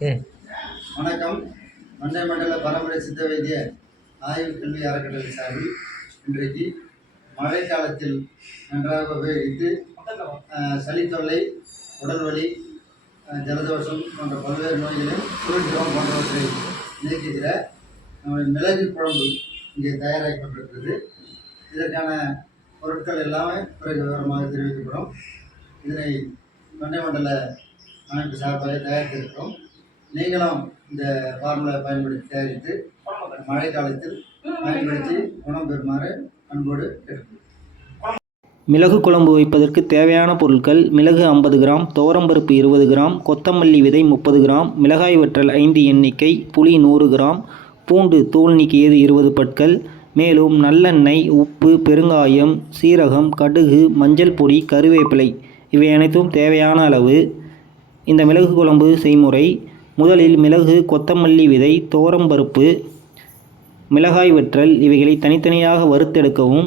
வணக்கம். மண்டை மண்டல பரம்பரை சித்த வைத்திய ஆய்வு கல்வி அறக்கட்டளை சார்பில் இன்றைக்கு மழைக்காலத்தில் நன்றாக உபயோகித்து சளித்தொல்லை சளி தொல்லை உடல் வலி ஜலதோஷம் போன்ற பல்வேறு நோய்களை குளிர்ஜலம் போன்றவற்றை நீக்குகிற நம்முடைய மிளகு குழம்பு இங்கே தயாராக்கப்பட்டிருக்கிறது இதற்கான பொருட்கள் எல்லாமே பிறகு விவரமாக தெரிவிக்கப்படும். இதனை மண்டை மண்டல அமைப்பு சார்பாக தயாரித்திருக்கிறோம். நீங்களும் இந்த ஃபார்முலா பயன்படுத்தி தயாரித்து மழை காலத்தில் பயன்படுத்தி குணம் பெறுமாறு அன்போடு கேட்டுக்கொள்கிறேன். மிளகு குழம்பு வைப்பதற்கு தேவையான பொருட்கள் மிளகு ஐம்பது கிராம் துவரம்பருப்பு இருபது கிராம் கொத்தமல்லி விதை முப்பது கிராம் மிளகாய் வற்றல் ஐந்து எண்ணிக்கை புளி நூறு கிராம் பூண்டு தூள் நீக்கியது இருபது பற்கள் மேலும் நல்லெண்ணெய் உப்பு பெருங்காயம் சீரகம் கடுகு மஞ்சள் பொடி கருவேப்பிலை இவை அனைத்தும் தேவையான அளவு. இந்த மிளகு குழம்பு செய்முறை முதலில் மிளகு கொத்தமல்லி விதை தோரம்பருப்பு மிளகாய் வற்றல் இவைகளை தனித்தனியாக வறுத்தெடுக்கவும்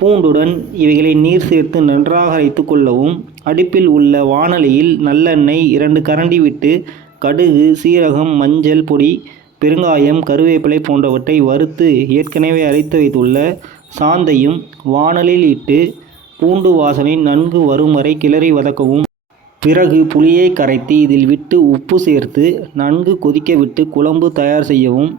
பூண்டுடன் இவைகளை நீர் சேர்த்து நன்றாக அரைத்து கொள்ளவும் அடுப்பில் உள்ள வானலியில் நல்லெண்ணெய் இரண்டு கரண்டி விட்டு கடுகு சீரகம் மஞ்சள் பொடி பெருங்காயம் கருவேப்பிலை போன்றவற்றை வறுத்து ஏற்கனவே அரைத்து வைத்துள்ள சாந்தையும் வானலில் இட்டு பூண்டு வாசனை நன்கு வரும் வரை கிளறி வதக்கவும் பிறகு புளியை கரைத்து இதில் விட்டு உப்பு சேர்த்து நன்கு கொதிக்க விட்டு குழம்பு தயார் செய்யவும்.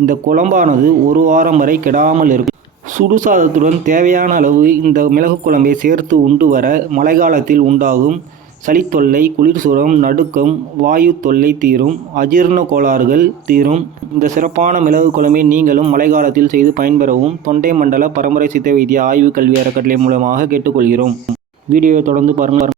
இந்த குழம்பானது ஒரு வாரம் வரை கெடாமல் இருக்கும் சுடுசாதத்துடன் தேவையான அளவு இந்த மிளகு குழம்பை சேர்த்து உண்டு வர மழைக்காலத்தில் உண்டாகும். சளித்தொல்லை குளிர் சுரம் நடுக்கம் வாயு தொல்லை தீரும் அஜீரண கோளாறுகள் தீரும். இந்த சிறப்பான மிளகு குழம்பை நீங்களும் மழைக்காலத்தில் செய்து பயன்பெறவும் தொண்டை மண்டல பரம்பரை சித்த வைத்திய ஆய்வு கல்வி அறக்கட்டளை மூலமாக கேட்டுக்கொள்கிறோம். வீடியோவை தொடர்ந்து பாருங்கள்.